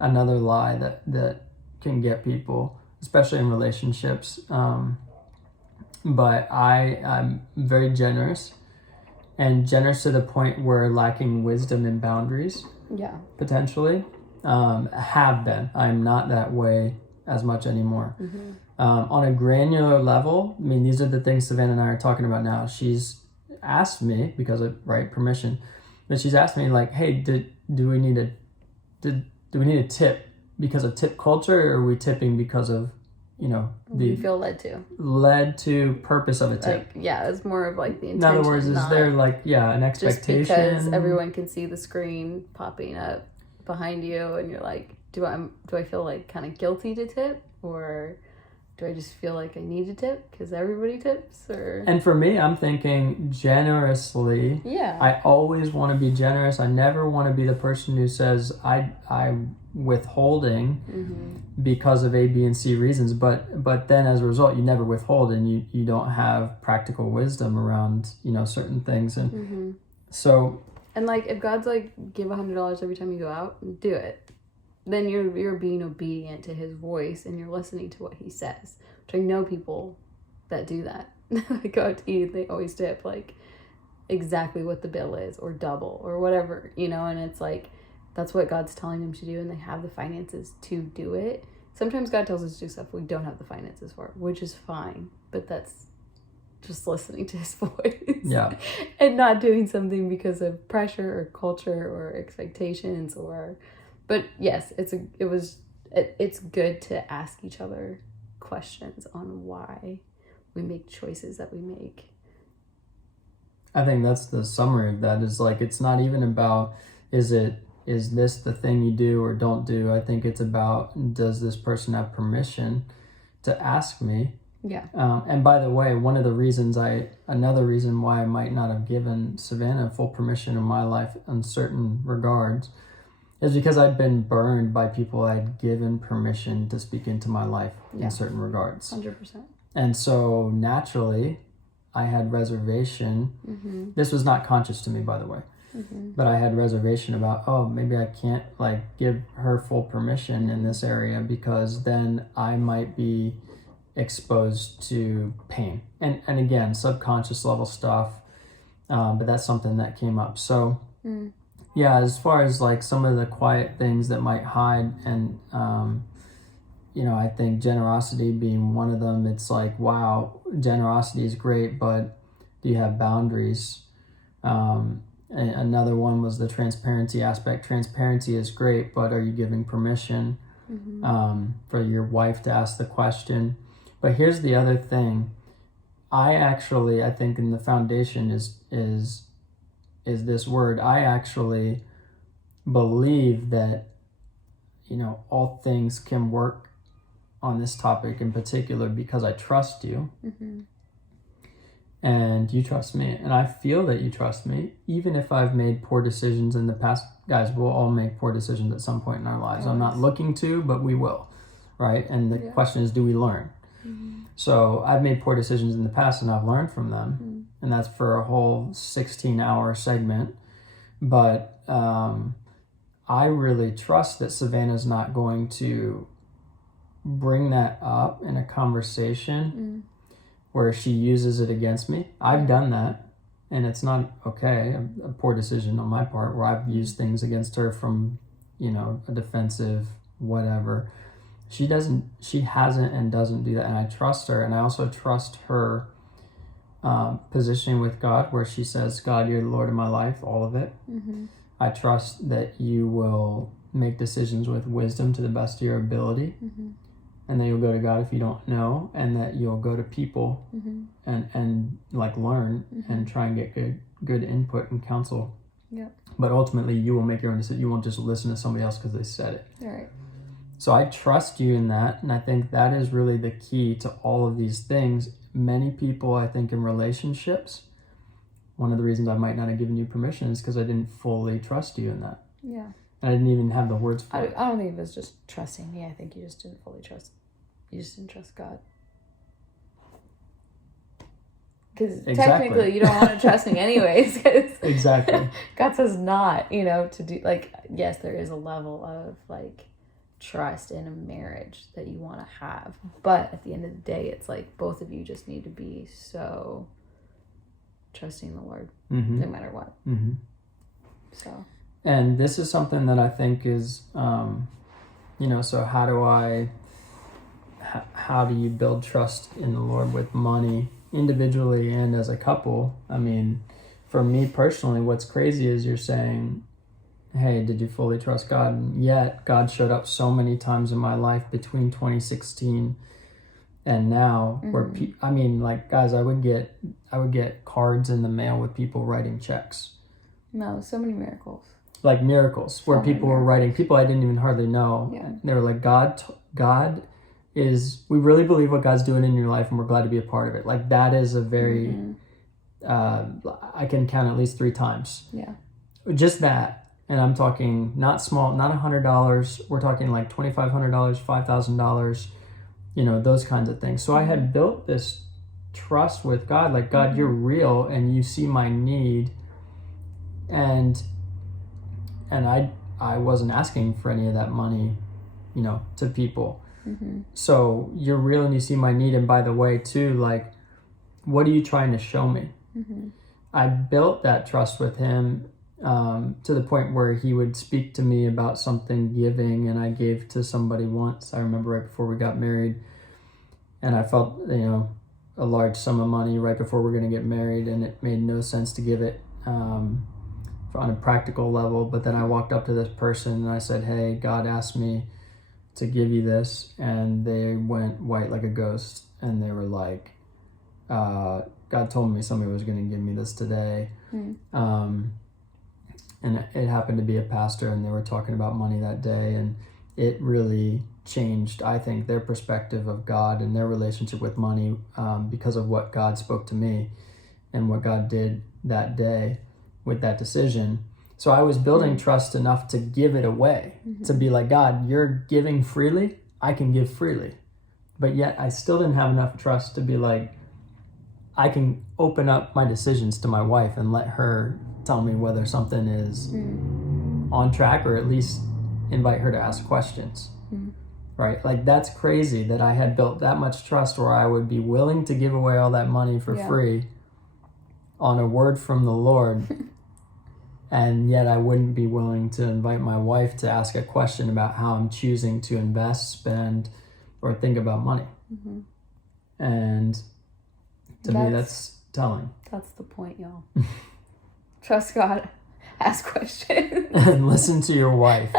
another lie that can get people, especially in relationships. But I'm very generous, and generous to the point where lacking wisdom and boundaries. Yeah. Potentially. Have been. I'm not that way as much anymore. Mm-hmm. On a granular level, I mean, these are the things Savannah and I are talking about now. She's asked me, because of permission, but she's asked me like, hey, do we need a tip because of tip culture, or are we tipping because of, You feel led to purpose of a tip? It's more of like the intention. In other words, is there an expectation? Just because everyone can see the screen popping up behind you, and you're like, do I feel like kind of guilty to tip, or do I just feel like I need to tip because everybody tips? Or and for me, I'm thinking generously. Yeah. I always want to be generous. I never want to be the person who says I'm withholding because of A, B, and C reasons. But then as a result, you never withhold, and you don't have practical wisdom around certain things, and so. And like, if God's like, give $100 every time you go out, do it. Then you're being obedient to his voice, and you're listening to what he says. Which I know people that do that. They go out to eat, they always tip like exactly what the bill is, or double, or whatever, and it's like, that's what God's telling them to do, and they have the finances to do it. Sometimes God tells us to do stuff we don't have the finances for, which is fine, but that's just listening to his voice. Yeah. And not doing something because of pressure or culture or expectations but yes, it's good to ask each other questions on why we make choices that we make. I think that's the summary of that, is like, it's not even about is this the thing you do or don't do. I think it's about, does this person have permission to ask me? Yeah. And by the way, another reason why I might not have given Savannah full permission in my life in certain regards is because I'd been burned by people I'd given permission to speak into my life in certain regards. 100%. And so naturally, I had reservation. Mm-hmm. This was not conscious to me, by the way. Mm-hmm. But I had reservation about, maybe I can't give her full permission in this area, because then I might be exposed to pain. And again, subconscious level stuff. But that's something that came up. So yeah, as far as some of the quiet things that might hide, and I think generosity being one of them. It's like, wow, generosity is great, but do you have boundaries? Another one was the transparency aspect. Transparency is great, but are you giving permission for your wife to ask the question? But here's the other thing. I think in the foundation is this word. I actually believe that, all things can work on this topic in particular because I trust you. Mm-hmm. And you trust me, and I feel that you trust me, even if I've made poor decisions in the past. Guys, we'll all make poor decisions at some point in our lives. I'm not looking to, but we will, right? And the question is, do we learn? Mm-hmm. So I've made poor decisions in the past, and I've learned from them, and that's for a whole 16-hour segment. But I really trust that Savannah's not going to bring that up in a conversation where she uses it against me. I've done that, and it's not okay. A poor decision on my part where I've used things against her from, a defensive whatever. She hasn't and doesn't do that, and I trust her. And I also trust her positioning with God, where she says, God, you're the Lord of my life, all of it. Mm-hmm. I trust that you will make decisions with wisdom to the best of your ability. Mm-hmm. And that you'll go to God if you don't know, and that you'll go to people and learn and try and get good input and counsel. Yeah. But ultimately, you will make your own decision. You won't just listen to somebody else because they said it. All right. So I trust you in that, and I think that is really the key to all of these things. Many people, I think, in relationships, one of the reasons I might not have given you permission is because I didn't fully trust you in that. Yeah. I didn't even have the words for it. I don't think it was just trusting me. I think you just didn't fully trust. You just didn't trust God. Because technically you don't want to trust me anyways. Exactly. God says not, to do, yes, there is a level of trust in a marriage that you want to have. But at the end of the day, it's like both of you just need to be so trusting the Lord no matter what. So, and this is something that I think is, so how do you build trust in the Lord with money individually and as a couple? I mean, for me personally, what's crazy is you're saying, hey, did you fully trust God? And yet God showed up so many times in my life between 2016 and now where guys, I would get cards in the mail with people writing checks. No, so many miracles. Like miracles where people were writing, people I didn't even hardly know. Yeah. They were like, God is, we really believe what God's doing in your life and we're glad to be a part of it. Like that is a very, I can count at least 3 times. Yeah. Just that. And I'm talking not small, not $100. We're talking like $2,500, $5,000, those kinds of things. So I had built this trust with God, like, God, you're real and you see my need. And I wasn't asking for any of that money, to people. So you're real and you see my need. And by the way, too, like, what are you trying to show me? I built that trust with him to the point where he would speak to me about something giving, and I gave to somebody once. I remember right before we got married, and I felt, a large sum of money right before we're going to get married, and it made no sense to give it on a practical level. But then I walked up to this person and I said, hey, God asked me to give you this, and they went white like a ghost, and they were like, God told me somebody was going to give me this today. And it happened to be a pastor, and they were talking about money that day, and it really changed, I think, their perspective of God and their relationship with money because of what God spoke to me and what God did that day with that decision. So I was building trust enough to give it away, to be like, God, you're giving freely, I can give freely. But yet I still didn't have enough trust to be like, I can open up my decisions to my wife and let her tell me whether something is on track, or at least invite her to ask questions. Right? Like, that's crazy that I had built that much trust where I would be willing to give away all that money for free on a word from the Lord. And yet I wouldn't be willing to invite my wife to ask a question about how I'm choosing to invest, spend, or think about money. And to me, that's telling. That's the point, y'all. Trust God, ask questions. And listen to your wife.